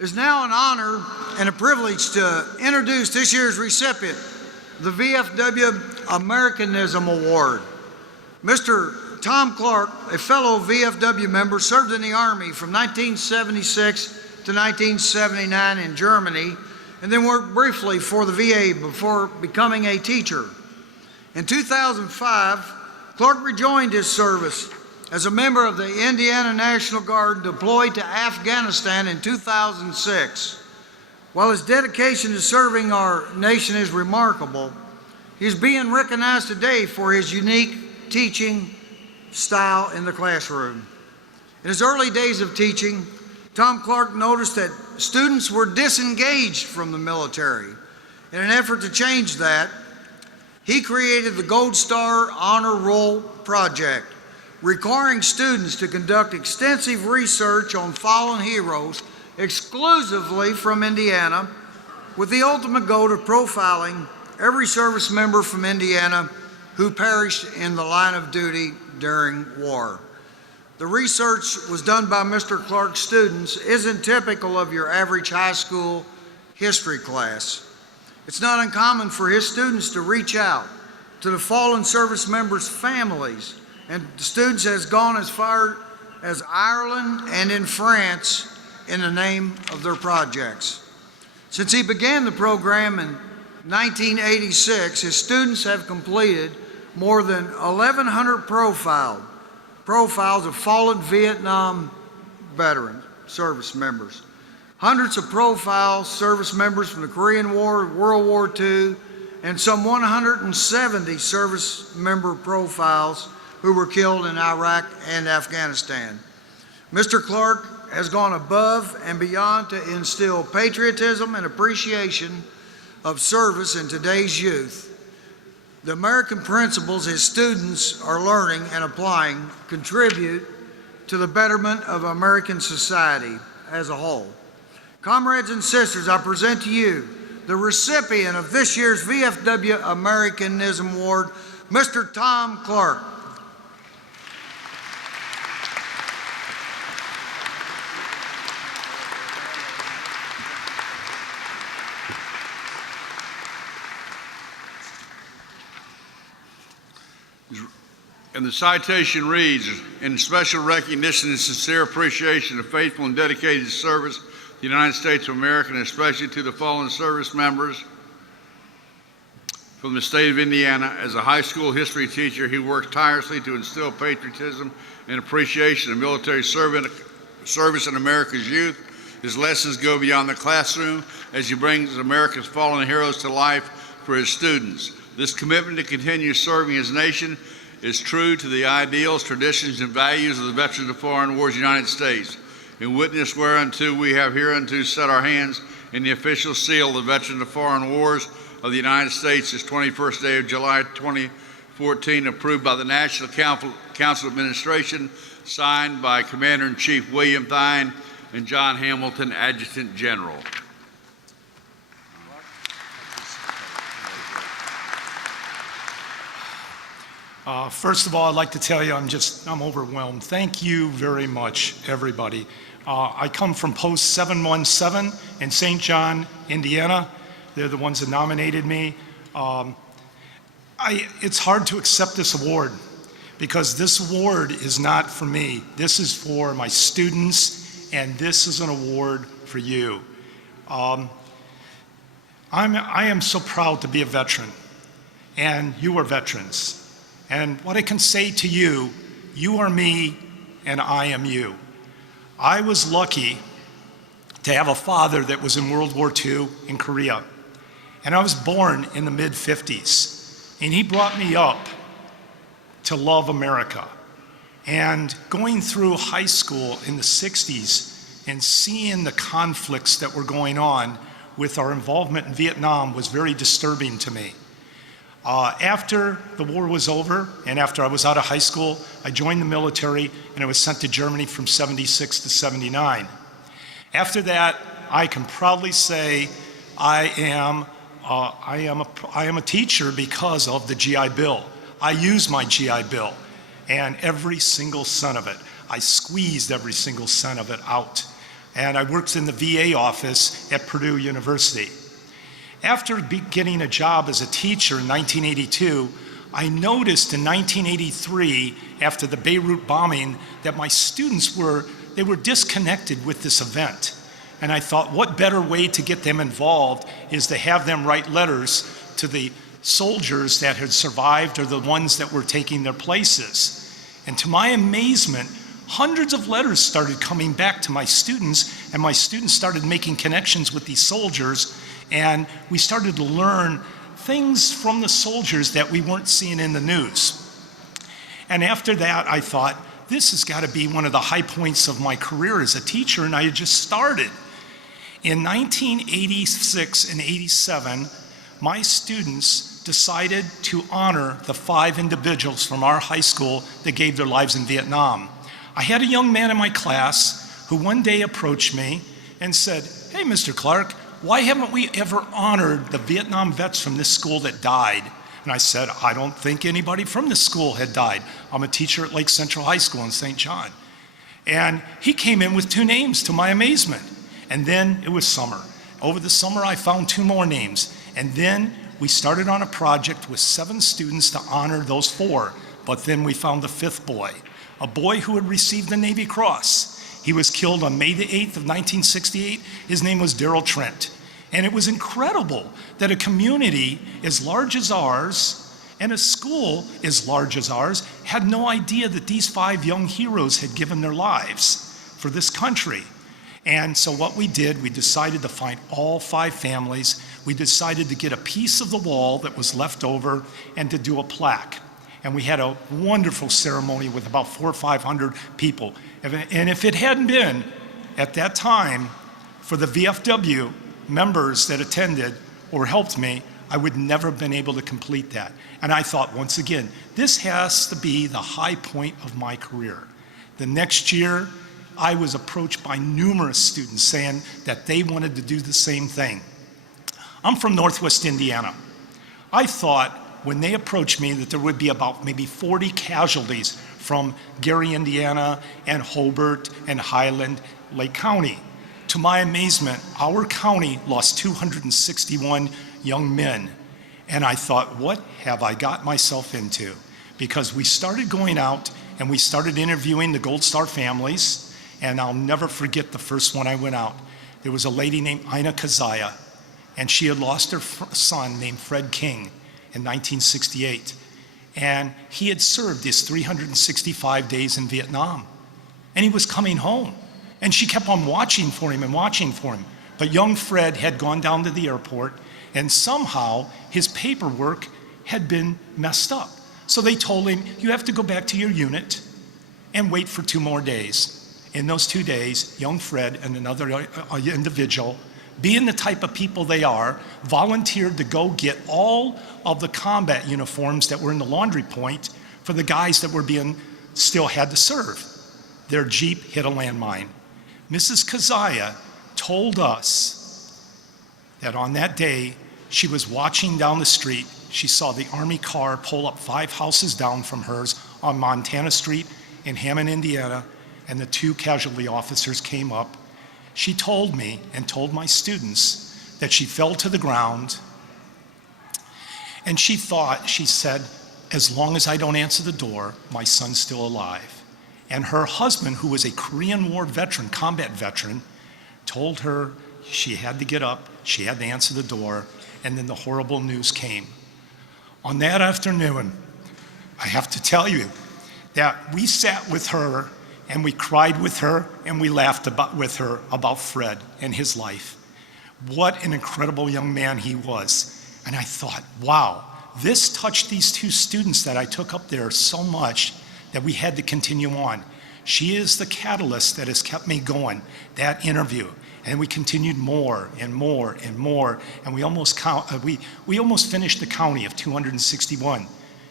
It is now an honor and a privilege to introduce this year's recipient, the VFW Americanism Award. Mr. Tom Clark, a fellow VFW member, served in the Army from 1976 to 1979 in Germany, and then worked briefly for the VA before becoming a teacher. In 2005, Clark rejoined his service as a member of the Indiana National Guard deployed to Afghanistan in 2006. While his dedication to serving our nation is remarkable, he is being recognized today for his unique teaching style in the classroom. In his early days of teaching, Tom Clark noticed that students were disengaged from the military. In an effort to change that, he created the Gold Star Honor Roll Project, requiring students to conduct extensive research on fallen heroes exclusively from Indiana, with the ultimate goal of profiling every service member from Indiana who perished in the line of duty during war. The research was done by Mr. Clark's students isn't typical of your average high school history class. It's not uncommon for his students to reach out to the fallen service members' families, and the students has gone as far as Ireland and in France in the name of their projects. Since he began the program in 1986, his students have completed more than 1,100 profiles of fallen Vietnam veteran service members, hundreds of profiles service members from the Korean War, World War II, and some 170 service member profiles who were killed in Iraq and Afghanistan. Mr. Clark has gone above and beyond to instill patriotism and appreciation of service in today's youth. The American principles his students are learning and applying contribute to the betterment of American society as a whole. Comrades and sisters, I present to you the recipient of this year's VFW Americanism Award, Mr. Tom Clark. And the citation reads, in special recognition and sincere appreciation of faithful and dedicated service to the United States of America, and especially to the fallen service members from the state of Indiana. As a high school history teacher, he worked tirelessly to instill patriotism and appreciation of military service in America's youth. His lessons go beyond the classroom as he brings America's fallen heroes to life for his students. This commitment to continue serving his nation is true to the ideals, traditions, and values of the Veterans of Foreign Wars United States, in witness whereunto we have hereunto set our hands in the official seal of the Veterans of Foreign Wars of the United States this 21st day of July 2014, approved by the National Council Administration, signed by Commander-in-Chief William Thine and John Hamilton, Adjutant General. First of all, I'd like to tell you I'm overwhelmed. Thank you very much, everybody. I come from Post 717 in St. John, Indiana. They're the ones that nominated me. It's hard to accept this award because this award is not for me. This is for my students, and this is an award for you. I am so proud to be a veteran, and you are veterans. And what I can say to you, you are me and I am you. I was lucky to have a father that was in World War II in Korea. And I was born in the mid-50s. And he brought me up to love America. And going through high school in the 60s and seeing the conflicts that were going on with our involvement in Vietnam was very disturbing to me. After the war was over and after I was out of high school, I joined the military and I was sent to Germany from 76 to 79. After that, I can proudly say I am a teacher because of the GI Bill. I use my GI Bill and every single cent of it. I squeezed every single cent of it out. and I worked in the VA office at Purdue University. After getting a job as a teacher in 1982, I noticed in 1983, after the Beirut bombing, that my students were disconnected with this event. And I thought, what better way to get them involved is to have them write letters to the soldiers that had survived or the ones that were taking their places. And to my amazement, hundreds of letters started coming back to my students, and my students started making connections with these soldiers, and we started to learn things from the soldiers that we weren't seeing in the news. And after that, I thought, this has got to be one of the high points of my career as a teacher, and I had just started. In 1986 and 87, my students decided to honor the 5 individuals from our high school that gave their lives in Vietnam. I had a young man in my class who one day approached me and said, "Hey, Mr. Clark, why haven't we ever honored the Vietnam vets from this school that died?" And I said, "I don't think anybody from this school had died. I'm a teacher at Lake Central High School in St. John." And he came in with 2 names to my amazement. And then it was summer. Over the summer, I found 2 more names. And then we started on a project with 7 students to honor those 4. But then we found the 5th boy, a boy who had received the Navy Cross. He was killed on May the 8th of 1968. His name was Darrell Trent. And it was incredible that a community as large as ours and a school as large as ours had no idea that these 5 young heroes had given their lives for this country. And so what we did, we decided to find all 5 families. We decided to get a piece of the wall that was left over and to do a plaque. And we had a wonderful ceremony with about 400 or 500 people. And if it hadn't been, at that time, for the VFW members that attended or helped me, I would never have been able to complete that. And I thought, once again, this has to be the high point of my career. The next year, I was approached by numerous students saying that they wanted to do the same thing. I'm from Northwest Indiana. I thought when they approached me that there would be about maybe 40 casualties from Gary, Indiana, and Hobart, and Highland, Lake County. To my amazement, our county lost 261 young men. And I thought, what have I got myself into? Because we started going out and we started interviewing the Gold Star families. And I'll never forget the first one I went out. There was a lady named Ina Kazaya, and she had lost her son named Fred King in 1968. And he had served his 365 days in Vietnam. And he was coming home. And she kept on watching for him and watching for him. But young Fred had gone down to the airport, and somehow his paperwork had been messed up. So they told him, you have to go back to your unit and wait for 2 more days. In those 2 days, young Fred and another individual, being the type of people they are, volunteered to go get all of the combat uniforms that were in the laundry point for the guys that were still had to serve. Their Jeep hit a landmine. Mrs. Kazaya told us that on that day, she was watching down the street. She saw the Army car pull up 5 houses down from hers on Montana Street in Hammond, Indiana, and the 2 casualty officers came up. She told me and told my students that she fell to the ground, and she said, as long as I don't answer the door, my son's still alive. And her husband, who was a Korean War veteran, combat veteran, told her she had to get up, she had to answer the door, and then the horrible news came. On that afternoon, I have to tell you that we sat with her and we cried with her and we laughed with her about Fred and his life. What an incredible young man he was. And I thought, wow, this touched these 2 students that I took up there so much that we had to continue on. She is the catalyst that has kept me going, that interview. And we continued more and more and more. And we almost finished the county of 261.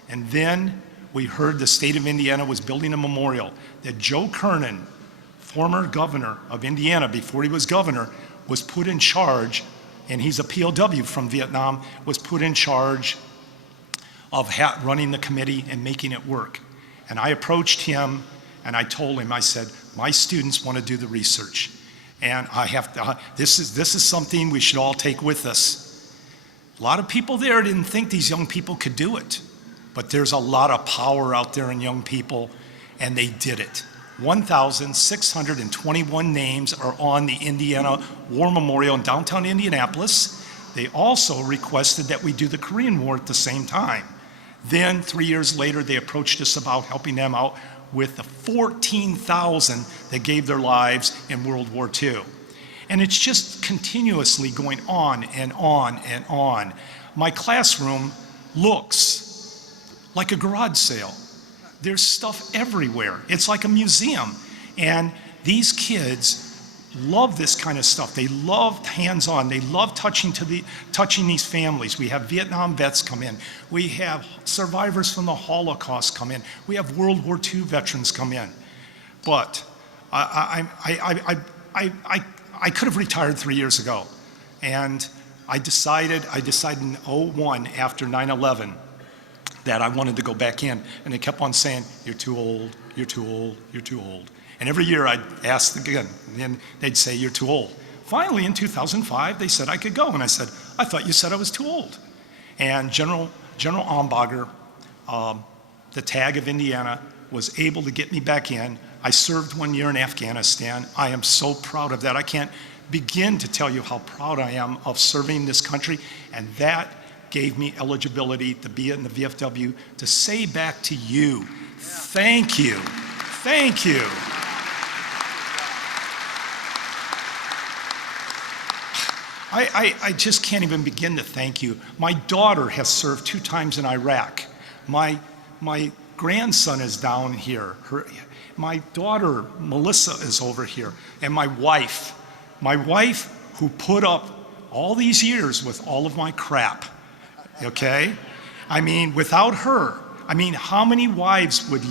And then we heard the state of Indiana was building a memorial that Joe Kernan, former governor of Indiana before he was governor, was put in charge, and he's a POW from Vietnam, was put in charge of running the committee and making it work. And I approached him and I told him, I said, my students want to do the research. And I have to, this is something we should all take with us. A lot of people there didn't think these young people could do it, but there's a lot of power out there in young people, and they did it. 1,621 names are on the Indiana War Memorial in downtown Indianapolis. They also requested that we do the Korean War at the same time. Then 3 years later, they approached us about helping them out with the 14,000 that gave their lives in World War II. And it's just continuously going on and on and on. My classroom looks like a garage sale. There's stuff everywhere. It's like a museum. And these kids love this kind of stuff. They love hands-on. They love touching these families. We have Vietnam vets come in. We have survivors from the Holocaust come in. We have World War II veterans come in. But I could have retired 3 years ago. And I decided in '01 after 9/11 that I wanted to go back in. And they kept on saying, "You're too old, you're too old, you're too old." And every year I'd ask again, and then they'd say, "You're too old." Finally, in 2005, they said I could go. And I said, "I thought you said I was too old." And General Ambacher, the TAG of Indiana, was able to get me back in. I served 1 year in Afghanistan. I am so proud of that. I can't begin to tell you how proud I am of serving this country. And that gave me eligibility to be in the VFW, to say back to you, thank you. Thank you. I just can't even begin to thank you. My daughter has served 2 times in Iraq. My grandson is down here. My daughter, Melissa, is over here. And my wife who put up all these years with all of my crap, okay? I mean, without her, I mean, how many wives would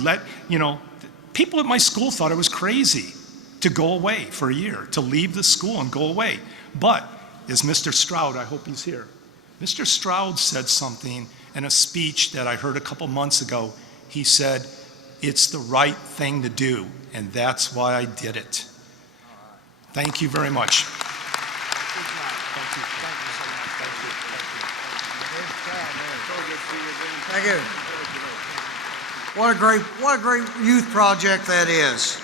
people at my school thought I was crazy to go away for a year, to leave the school and go away. But as Mr. Stroud, I hope he's here, Mr. Stroud said something in a speech that I heard a couple months ago. He said, "It's the right thing to do," and that's why I did it. Thank you very much. Thank you. What a great youth project that is.